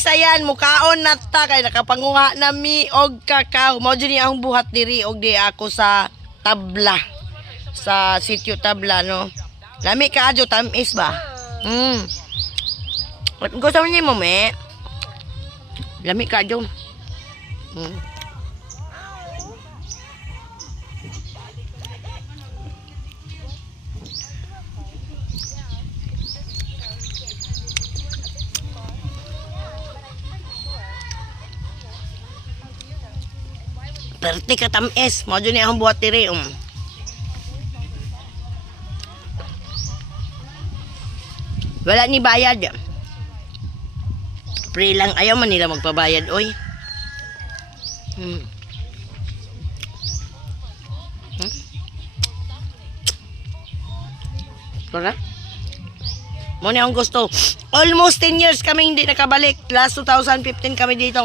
guys, ayan, mukaon na ta kay nakapanguha na mi og kakao. Mao jud ni akong buhat diri og di ako sa tabla. Sa sitio tabla no. Lami kaadyo tamis ba? Gusto niyo mo me? Lami kaadyo. Perti ka tamis. Mao jud ni akong buhat diri. Wala ni bayad. Free lang. Ayaw man nila magpabayad, oy. Wala? Mo ni akong gusto. Almost 10 years kami hindi nakabalik. Last 2015 kami dito.